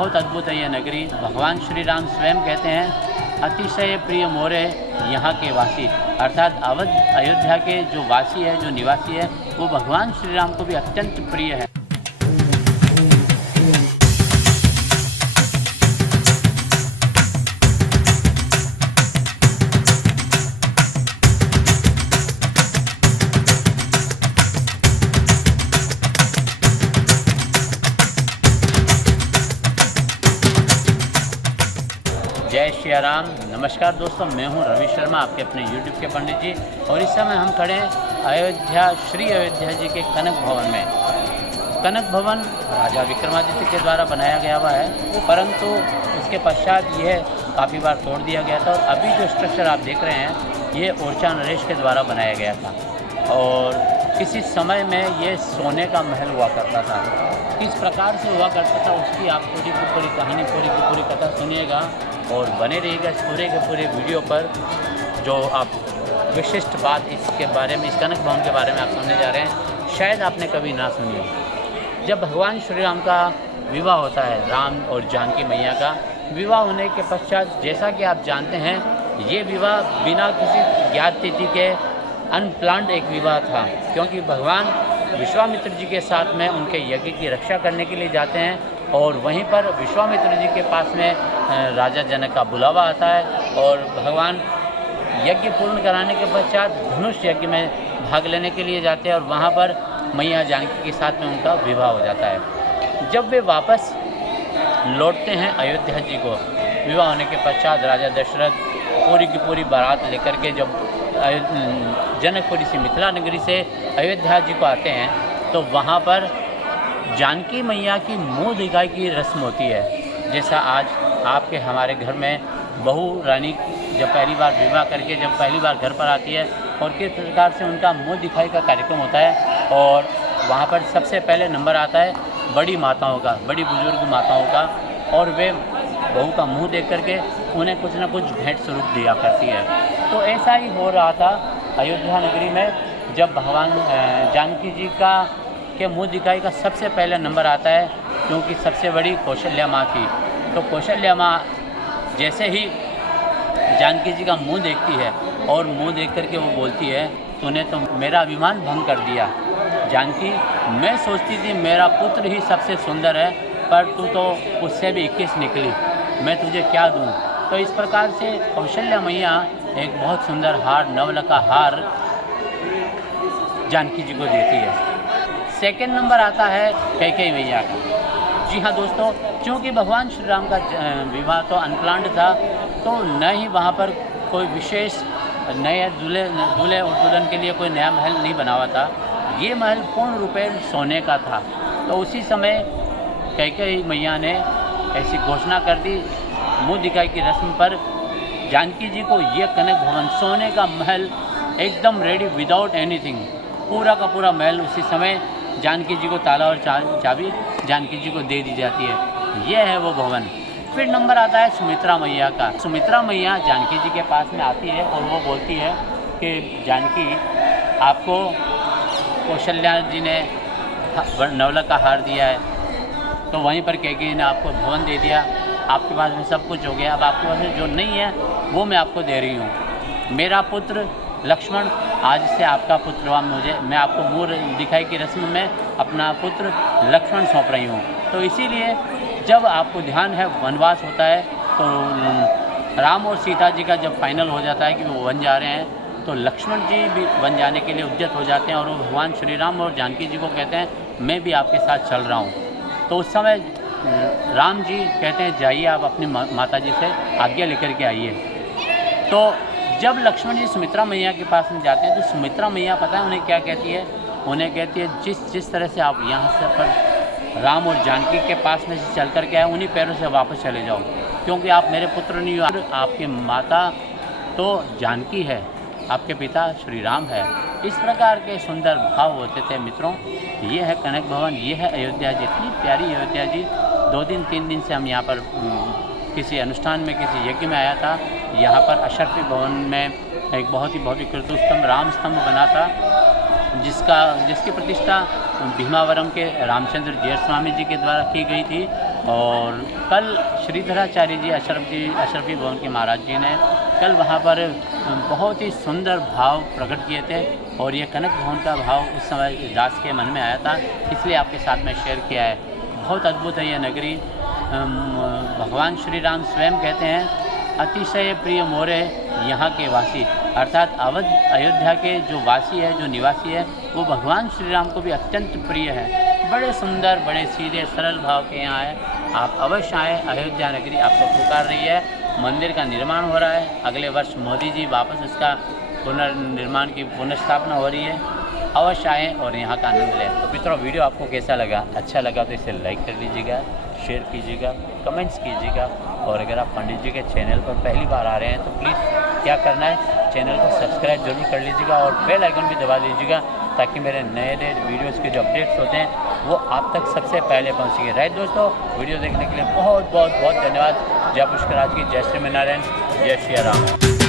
बहुत अद्भुत है ये नगरी। भगवान श्री राम स्वयं कहते हैं अतिशय प्रिय मोरे यहाँ के वासी, अर्थात अवध अयोध्या के जो वासी है, जो निवासी है, वो भगवान श्री राम को भी अत्यंत प्रिय है। जय श्री राम। नमस्कार दोस्तों, मैं हूं रवि शर्मा, आपके अपने YouTube के पंडित जी। और इस समय हम खड़े हैं अयोध्या, श्री अयोध्या जी के कनक भवन में। कनक भवन राजा विक्रमादित्य के द्वारा बनाया गया हुआ है, परंतु इसके पश्चात यह काफ़ी बार तोड़ दिया गया था। और अभी जो स्ट्रक्चर आप देख रहे हैं, ये ओरछा नरेश के द्वारा बनाया गया था। और किसी समय में ये सोने का महल हुआ करता था। किस प्रकार से हुआ करता था उसकी आप पूरी की पूरी कहानी, पूरी की पूरी कथा सुनिएगा और बने रहिएगा इस पूरे के पूरे वीडियो पर। जो आप विशिष्ट बात इसके बारे में, इस कनक भवन के बारे में आप सुनने जा रहे हैं, शायद आपने कभी ना सुनी हो। जब भगवान श्री राम का विवाह होता है, राम और जानकी मैया का विवाह होने के पश्चात, जैसा कि आप जानते हैं, ये विवाह बिना किसी ज्ञात तिथि के अनप्लान्ड एक विवाह था। क्योंकि भगवान विश्वामित्र जी के साथ में उनके यज्ञ की रक्षा करने के लिए जाते हैं और वहीं पर विश्वामित्र जी के पास में राजा जनक का बुलावा आता है और भगवान यज्ञ पूर्ण कराने के पश्चात धनुष यज्ञ में भाग लेने के लिए जाते हैं और वहाँ पर मैया जानकी के साथ में उनका विवाह हो जाता है। जब वे वापस लौटते हैं अयोध्या जी को, विवाह होने के पश्चात राजा दशरथ पूरी की पूरी बारात लेकर के जब जनकपुरी से, मिथिला नगरी से अयोध्या जी को आते हैं, तो वहाँ पर जानकी मैया की मुँह दिखाई की रस्म होती है। जैसा आज आपके हमारे घर में बहू रानी जब पहली बार विवाह करके जब पहली बार घर पर आती है और किस प्रकार से उनका मुँह दिखाई का कार्यक्रम होता है। और वहाँ पर सबसे पहले नंबर आता है बड़ी माताओं का, बड़ी बुजुर्ग माताओं का, और वे बहू का मुँह देख करके उन्हें कुछ न कुछ भेंट स्वरूप दिया करती है। तो ऐसा ही हो रहा था अयोध्या नगरी में, जब भगवान जानकी जी का के मुँह दिखाई का सबसे पहले नंबर आता है, क्योंकि सबसे बड़ी कौशल्या माँ थी। तो कौशल्या माँ जैसे ही जानकी जी का मुंह देखती है और मुंह देख करके वो बोलती है, तूने तो मेरा अभिमान भंग कर दिया जानकी। मैं सोचती थी मेरा पुत्र ही सबसे सुंदर है, पर तू तो उससे भी 21 निकली, मैं तुझे क्या दूँ। तो इस प्रकार से कौशल्या मैया एक बहुत सुंदर हार, नवल का हार जानकी जी को देती है। सेकेंड नंबर आता है कैकेयी मैया का। जी हाँ दोस्तों, क्योंकि भगवान श्री राम का विवाह तो अनप्लान्ड था, तो न ही वहाँ पर कोई विशेष नए दूल्हे और दुल्हन के लिए कोई नया महल नहीं बना हुआ था। ये महल पूर्ण रूपे सोने का था। तो उसी समय कैकेयी मैया ने ऐसी घोषणा कर दी मुँह दिखाई की रस्म पर, जानकी जी को ये कनक भवन, सोने का महल, एकदम रेडी विदाउट एनीथिंग, पूरा का पूरा महल उसी समय जानकी जी को ताला और चाबी जानकी जी को दे दी जाती है। यह है वो भवन। फिर नंबर आता है सुमित्रा मैया का। सुमित्रा मैया जानकी जी के पास में आती है और वो बोलती है कि जानकी, आपको कौशल्या जी ने नवल का हार दिया है, तो वहीं पर कैकेयी ने आपको भवन दे दिया, आपके पास में सब कुछ हो गया, अब आपके पास जो नहीं है वो मैं आपको दे रही हूँ। मेरा पुत्र लक्ष्मण आज से आपका पुत्र हुआ, मैं आपको मुँह दिखाई की रस्म में अपना पुत्र लक्ष्मण सौंप रही हूँ। तो इसीलिए जब आपको ध्यान है वनवास होता है, तो राम और सीता जी का जब फाइनल हो जाता है कि वो वन जा रहे हैं, तो लक्ष्मण जी भी वन जाने के लिए उद्यत हो जाते हैं और वो भगवान श्री राम और जानकी जी को कहते हैं, मैं भी आपके साथ चल रहा हूँ। तो उस समय राम जी कहते हैं, जाइए आप अपनी माता जी से आज्ञा लेकर के आइए। तो जब लक्ष्मण जी सुमित्रा मैया के पास में जाते हैं, तो सुमित्रा मैया पता है उन्हें क्या कहती है? उन्हें कहती है, जिस तरह से आप यहाँ से पर राम और जानकी के पास में से चल कर के आए, उन्हीं पैरों से वापस चले जाओ, क्योंकि आप मेरे पुत्र नहीं हो। आपके माता तो जानकी है, आपके पिता श्री राम है। इस प्रकार के सुंदर भाव होते थे मित्रों। ये है कनक भवन, ये है अयोध्या जी, इतनी प्यारी अयोध्या जी। 2 दिन 3 दिन से हम यहाँ पर किसी अनुष्ठान में, किसी यज्ञ में आया था। यहाँ पर अशर्फी भवन में एक बहुत ही भव्यकृत स्तंभ, राम स्तंभ बना था, जिसकी प्रतिष्ठा भीमावरम के रामचंद्र जीयर स्वामी जी के द्वारा की गई थी। और कल श्रीधराचार्य जी अशरफी भवन के महाराज जी ने कल वहाँ पर बहुत ही सुंदर भाव प्रकट किए थे और ये कनक भवन का भाव उस समय दास के मन में आया था, इसलिए आपके साथ में शेयर किया है। बहुत अद्भुत है ये नगरी। भगवान श्री राम स्वयं कहते हैं अतिशय प्रिय मोरे यहाँ के वासी, अर्थात अयोध्या के जो वासी है, जो निवासी है, वो भगवान श्री राम को भी अत्यंत प्रिय है। बड़े सुंदर, बड़े सीधे सरल भाव के यहाँ है। आप अवश्य आएँ। अयोध्या नगरी आपको पुकार रही है। मंदिर का निर्माण हो रहा है। अगले वर्ष मोदी जी वापस इसका पुनर्निर्माण की पुनर्स्थापना हो रही है। अवश्य आएँ और यहाँ का आनंद लें। तो मित्रों, वीडियो आपको कैसा लगा? अच्छा लगा तो इसे लाइक कर लीजिएगा, शेयर कीजिएगा, कमेंट्स कीजिएगा। और अगर आप पंडित जी के चैनल पर पहली बार आ रहे हैं तो प्लीज़ क्या करना है, चैनल को सब्सक्राइब जरूर कर लीजिएगा और बेल आइकन भी दबा दीजिएगा, ताकि मेरे नए नए वीडियोस के जो अपडेट्स होते हैं वो आप तक सबसे पहले पहुँचेंगे। राइट दोस्तों, वीडियो देखने के लिए बहुत बहुत बहुत धन्यवाद। जय पुष्कर राज की, जय श्री नारायण, जय श्री राम।